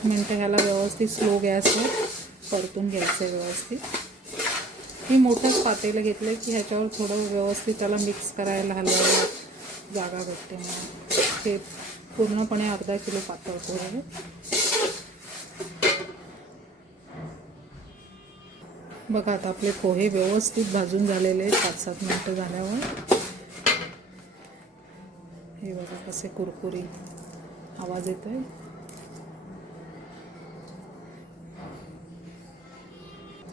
5-7 मिनटं ह्याला व्यवस्थित स्लो गॅसवर परतून घ्यायचं आहे व्यवस्थित. मी मोठंच पातेलं घेतलं की ह्याच्यावर थोडं व्यवस्थित त्याला मिक्स करायला हलवायला जागा भेटते. मग ते पूर्णपणे अर्धा किलो पातळ पोहे. बघा आता आपले पोहे व्यवस्थित भाजून झालेले आहेत 5-7 मिनटं झाल्यावर. हे बघा कसे कुरकुरी आवाज येतोय.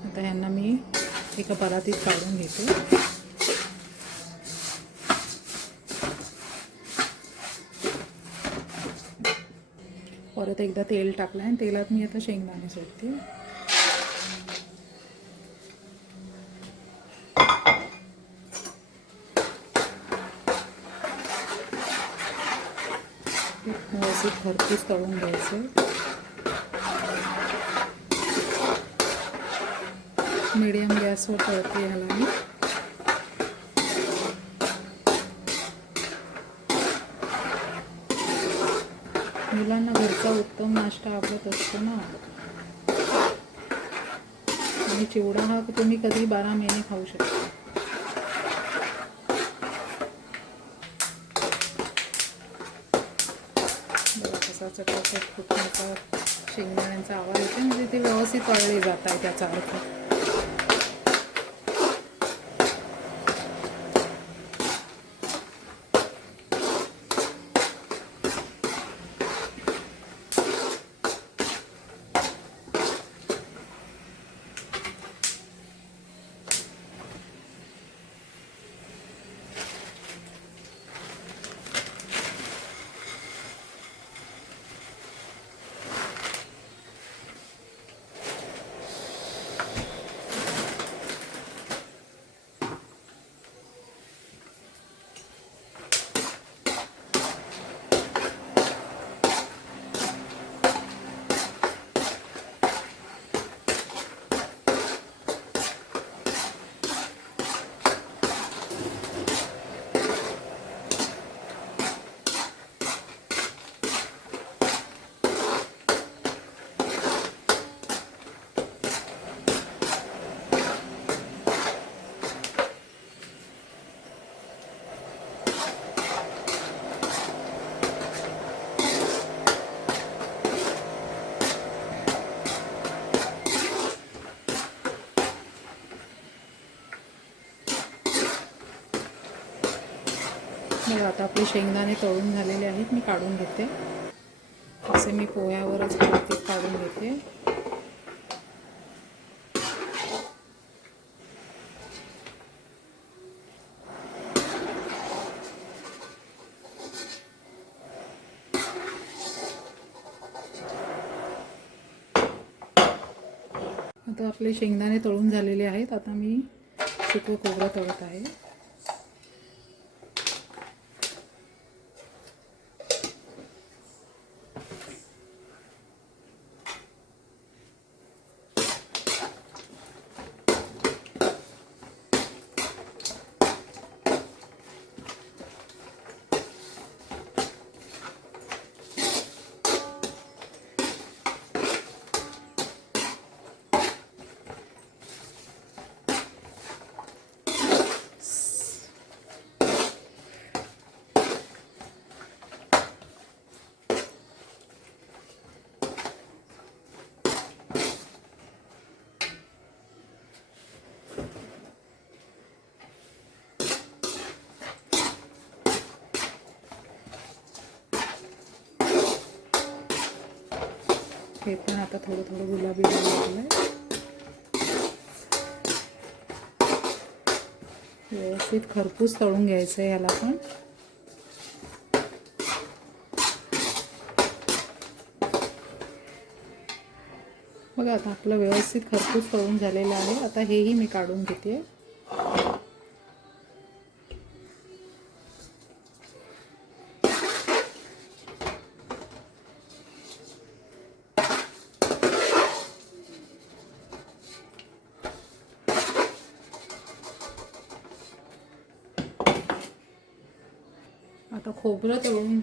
आता ह्यांना मी एका परातीत काढून घेते. परत एकदा तेल टाकलं आणि तेलात मी आता शेंगदाणे सोडते. व्यवस्थित खरपूस तळून घ्यायचं. मीडियम गॅसवर तळते ह्याला मी. मुलांना घरचा उत्तम नाश्ता आवडत असतो ना. आणि चिवडा हा तुम्ही कधी 12 महिने खाऊ शकता. बघा कसा चटचट फुटण्याचा शेंगदाण्यांचा आवाज येतो, म्हणजे ते व्यवस्थित तळले जात आहे त्याचा अर्थ. मग आता आपले शेंगदाणे तळून झालेले आहेत, मी काढून घेते. असे मी पोह्यावरच व्यवस्थित काढून घेते. आता आपले शेंगदाणे तळून झालेले आहेत. आता मी सुकं खोबरं तळत आहे. हे पण आता थोडं थोडं गुलाबी झालं आहे. व्यवस्थित खरपूस तळून घ्यायचं आहे ह्याला पण. बघा आता आपलं व्यवस्थित खरपूस तळून झालेलं आहे. आता हेही मी काढून घेते. आता खोबरं तळून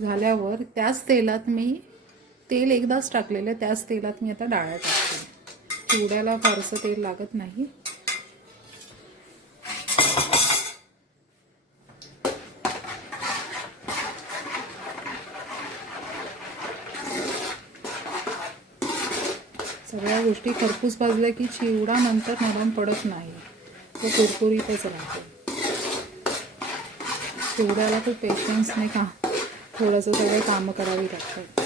झाल्यावर त्याच तेलात मी तेल एकदाच टाकलेलं आहे, त्याच तेलात मी आता डाळ्या टाकते. चिवड्याला फारसं तेल लागत नाही. सगळ्या गोष्टी खरपूस भाजल्या की चिवडा नंतर नरम पडत नाही, तो कुरकुरीतच राहतो. चिवड्याला खूप पेशन्सने थोडंसं सगळे कामं करावी लागतात.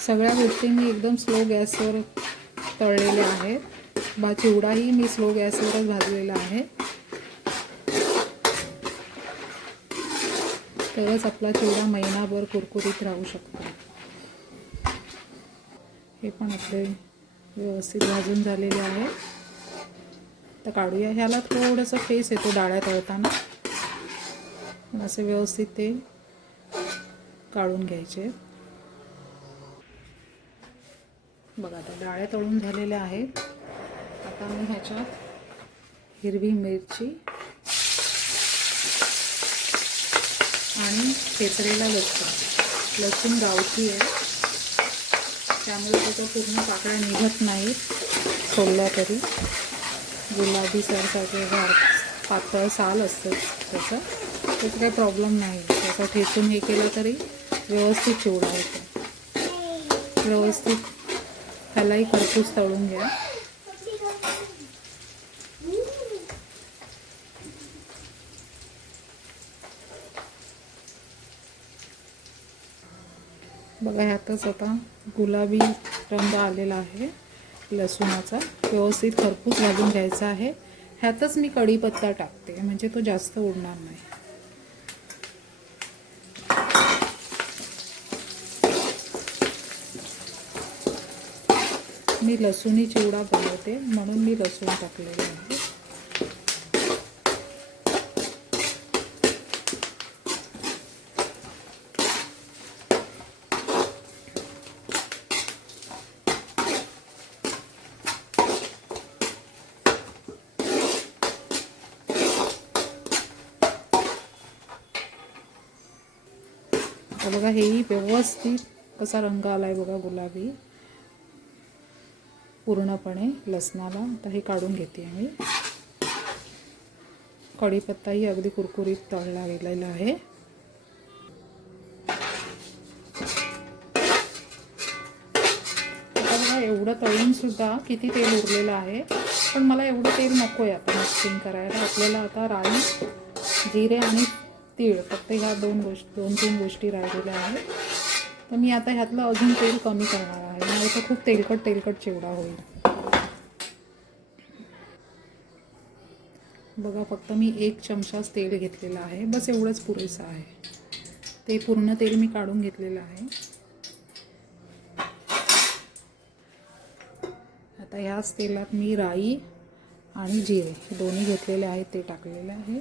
सगळ्या गोष्टी मी एकदम स्लो गॅसवर तळलेल्या आहेत. चिवडाही मी स्लो गॅसवरच भाजलेला आहे, तरच आपला चिवडा महिनाभर कुरकुरीत राहू शकतो. हे पण आपले व्यवस्थित भाजून झालेले आहे. तर काढूया. ह्याला थोडंसं फेस येतो डाळ्या तळताना, पण असे व्यवस्थित ते काढून घ्यायचे. बघा आता डाळ्या तळून झालेल्या आहेत. आता मी ह्याच्यात हिरवी मिरची आणि ठेचलेला लसूण गावठी आहे, त्यामुळे त्याचा पूर्ण पाकळ्या निघत नाहीत. सोडल्या तरी गुलाबी सरसारखे पातळ साल असतं त्याचं काही प्रॉब्लेम नाही. त्याचा ठेचून हे केलं तरी व्यवस्थित चिवडा होतो. व्यवस्थित त्यालाही खरपूस तळून घ्या. बघा ह्यातच आता गुलाबी रंग आलेला आहे लसूणाचा. व्यवस्थित खरपूस भाजून घ्यायचा आहे. ह्यातच मी कढीपत्ता टाकते, म्हणजे तो जास्त उडणार नाही. मी लसूणी चिवडा बनवते म्हणून मी लसूण टाकलेला आहे. बघा हेही व्यवस्थित कसा रंग आलाय बघा, गुलाबी पूर्णपणे लसणाला. आता हे काढून घेते मी. कढीपत्ताही अगदी कुरकुरीत तळला गेलेला आहे. आता बघा एवढं तळून सुद्धा किती तेल उरलेलं आहे, पण मला एवढं तेल नको आहे आता मिक्सिंग करायला. आपल्याला आता राई, जिरे आणि तीळ फक्त ह्या दोन तीन गोष्टी राहिलेल्या आहेत. तर मी आता ह्यातलं अजून तेल कमी करणार आहे, नाही तर खूप तेलकट चिवडा होईल. बघा फक्त मी 1 चमचाच तेल घेतलेलं आहे, बस एवढंच पुरेसं आहे. ते पूर्ण तेल मी काढून घेतलेलं आहे. आता ह्याच तेलात मी राई आणि जिरे हे दोन्ही घेतलेले आहेत, ते टाकलेले आहे.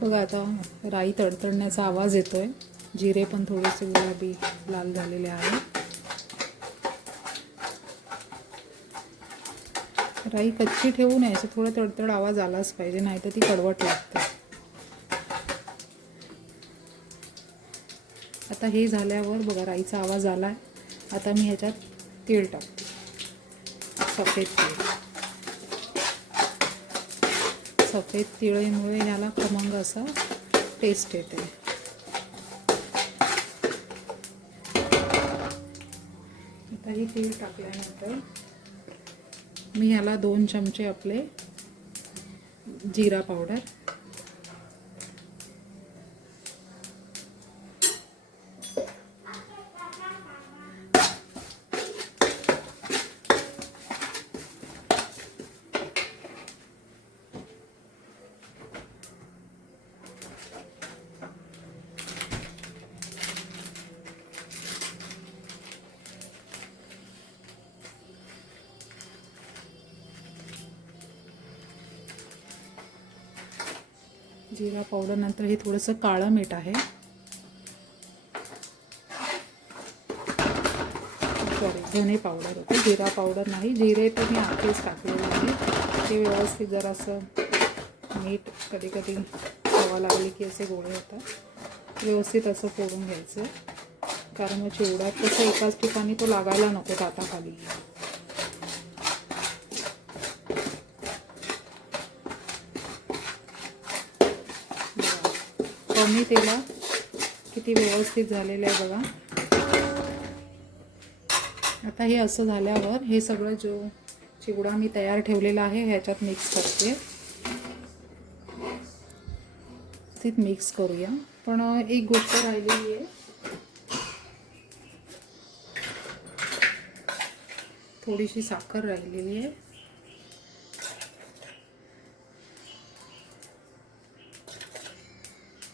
बघा आता राई तडतडण्याचा आवाज येतोय. जिरे पण थोडेसे गुलाबी लाल झालेले आहे. राई कच्ची ठेवू नये, असं थोडं तडतड आवाज आलाच पाहिजे, नाहीतर ती कडवट लागते. आता हे झाल्यावर बघा राईचा आवाज आलाय. आता मी ह्याच्यात तीळ टाकते, सफेद तीळ. सफेद तिळीमुळे ह्याला खमंग असा टेस्ट येते. आता ही तीळ टाकल्यानंतर मी ह्याला 2 चमचे आपले जिरा पावडर, जिरा पावडर, नंतर हे थोडंसं काळं मीठ आहे, सॉरी धने पावडर होते, जिरा पावडर नाही. जिरे तर मी आधीच टाकलेले आहे. ते व्यवस्थित जरासं मीठ, कधी कधी हवा लागली की असे गोळे होतात, व्यवस्थित असं फोडून घ्यायचं. कारण मग चिवड्यात कसं एकाच ठिकाणी तो लागायला नको दाताखाली. कमी तेलात किती व्यवस्थित झालेलं आहे बघा. आता हे असं झाल्यावर हे सगळं जो चिवडा मी तयार ठेवलेला आहे ह्याच्यात मिक्स करते. तिथे मिक्स करूया. पण एक गोष्ट राहिलेली आहे, थोडीशी साखर राहिलेली आहे.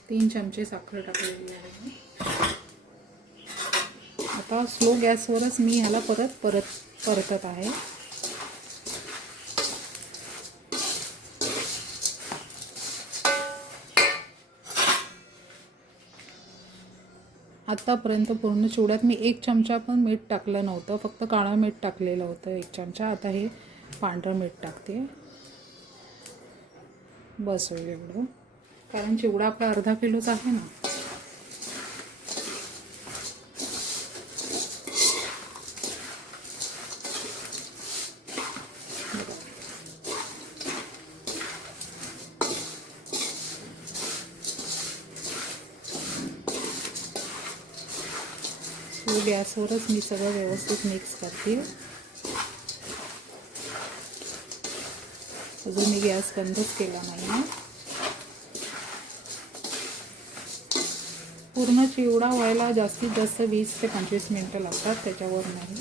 तीन चमचे साखर टाकलेली आहे. आता स्लो गॅसवरच मी ह्याला परतत आहे. आतापर्यंत पूर्ण चिवड्यात मी 1 चमचा पण मीठ टाकलं नव्हतं, फक्त काळं मीठ टाकलेलं होतं 1 चमचा. आता हे पांढरं मीठ टाकते, बस होईल एवढं, कारण चिवडा आपला अर्धा किलोचा आहे ना. गॅसवरच मी सगळं व्यवस्थित मिक्स करते. अजून मी गॅस बंदच केला नाही. पूर्ण चिवडा व्हायला जास्तीत जास्त 20 ते 25 मिनिटं लागतात, त्याच्यावर नाही.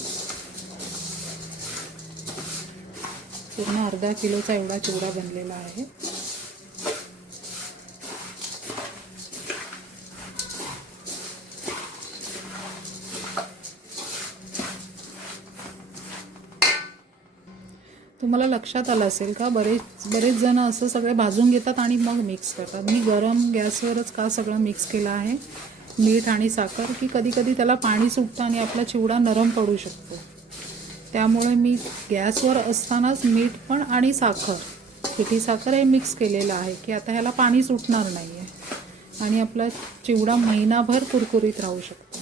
पूर्ण अर्धा किलोचा एवढा चिवडा बनलेला आहे. तुम्हाला लक्षात आलं असेल का, बरेच जण असं सगळे भाजून घेतात आणि मग मिक्स करतात. मी गरम गॅसवरच का सगळं मिक्स केलं आहे, मीठ आणि साखर, की कधी कधी त्याला पाणी सुटतं आणि आपला चिवडा नरम पडू शकतो. त्यामुळे मी गॅसवर असतानाच मीठ पण आणि साखर, पिठी साखर हे मिक्स केलेलं आहे, की आता ह्याला पाणी सुटणार नाही आहे आणि आपला चिवडा महिनाभर कुरकुरीत राहू शकतो.